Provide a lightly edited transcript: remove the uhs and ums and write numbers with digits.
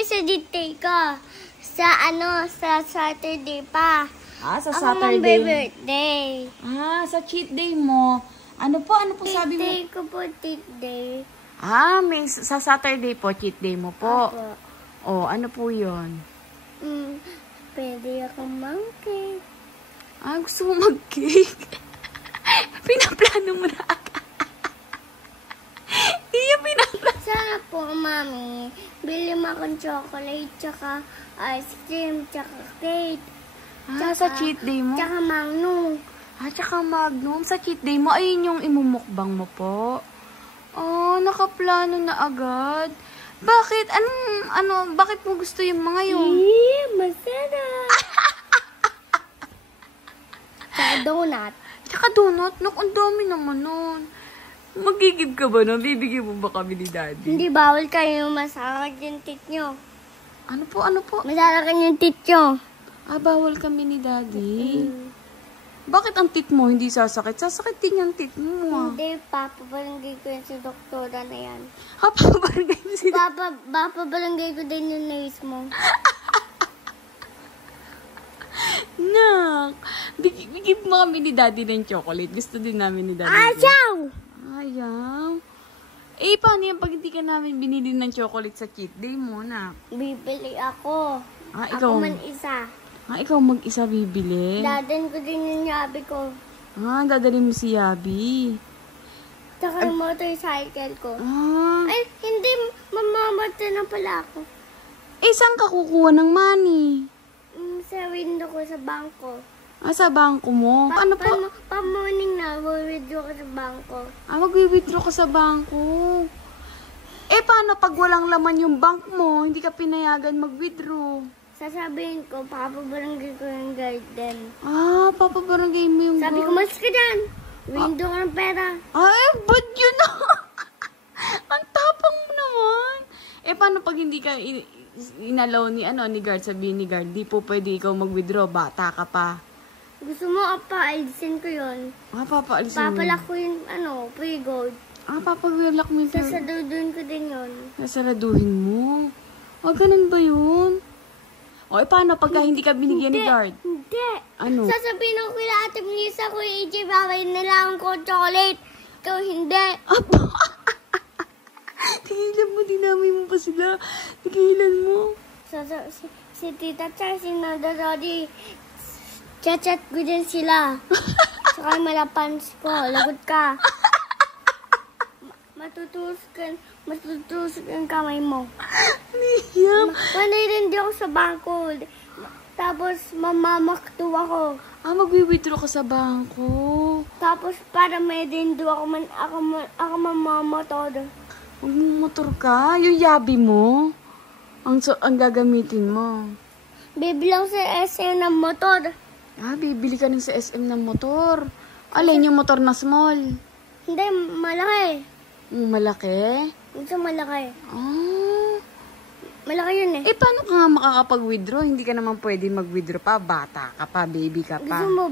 may sa birthday ko. Sa Saturday pa. Sa Ako Saturday. birthday. Sa cheat day mo. Ano po sabi mo? Birthday ko po, cheat day. Sa Saturday po, cheat day mo po. Opo. Ano po yun? Pwede akong mag-cake. Gusto mo mag-cake? Pinaplano mo na agad. Sana po, Mami, bili mo akong chocolate, tsaka ice cream, tsaka cake. Sa cheat day mo? Tsaka Magnum. Tsaka Magnum. Sa cheat day mo, ayun yung imumukbang mo po. Nakaplano na agad. Bakit? Bakit mo gusto yung mga yun? Masarap. Tsaka donut. Tsaka donut? Ang dami naman nun. Magigib ka ba nun? Bibigyan mo ba kami ni Daddy? Hindi, bawal kayo masakit yung tit nyo. Ano po? Masakit yung tit nyo. Bawal kami ni Daddy. Bakit ang tit mo hindi sasakit? Sasakit din yung tit mo. Hindi, papabalangay ko yun si doktora na yan. Papabalangay mo si Papabalangay ko din yung nurse mo. Nak! Bigyan mo kami ni Daddy ng chocolate. Gusto din namin ni Daddy. Ayaw! Ayaw? Paano yan pag hindi ka namin binili ng chocolate sa cheat day mo, nak? Bibili ako. Ikaw? Ako man isa. Ikaw mag-isa bibili? Dadin ko din yung yabi ko. Dadalhin mo si Yabi. Tsaka yung motorcycle ko. Ay, hindi. Mamamata na pala ako. Saan ka kukuha ng money? Sa window ko sa bangko. Sa bangko mo? Ano po? Pa-morning na, mag-withdraw ko sa bangko. Mag-withdraw ka sa bangko. Paano pag walang laman yung bank mo, hindi ka pinayagan mag-withdraw? Sasabihin ko, papabarangay ko yung garden. Papabarangay mo yung Sabi ko, mas ka dyan. Window ka ng pera. Ba't yun na? Ang tapang mo naman. Paano pag hindi ka inalaw ni guard, sabihin ni guard, di po pwede ikaw mag-withdraw, bata ka pa. Gusto mo, alisin ko yun. Papaalisin mo. Papalak ko yung, pre-gold. Papaglalak mo yun. Sasaraduhin ko din yun. Sasaraduhin mo? Ganun ba yun? Paano pagka hindi ka binigyan ni guard? Hindi. Ano? Sasabihin ko kila Ate Melissa ko, AJ, babay na lang ko chocolate. Ikaw hindi. Tigilan mo, dinamay mo pa sila. Tigilan mo. Si Tita Char, si Nada Roddy, chat ko din sila. Saka malapans ko, lagot ka. Matutusok yung kamay mo. Niyam. Panay rin di ako sa bangko. Tapos mamamakto ako. Magwi-withdraw ka sa bangko. Tapos para may dindo ako mamamotor. Magmumotor ka? Yung yabi mo? Ang gagamitin mo? Bibili ako sa SM ng motor. Bibili ka rin sa SM ng motor. Alin yung motor na small? Hindi, malaki. Malaki? Ito malaki. Malaki yun Paano ka nga makakapag-withdraw? Hindi ka naman pwede mag-withdraw pa. Bata ka pa, baby ka pa. Gusto mo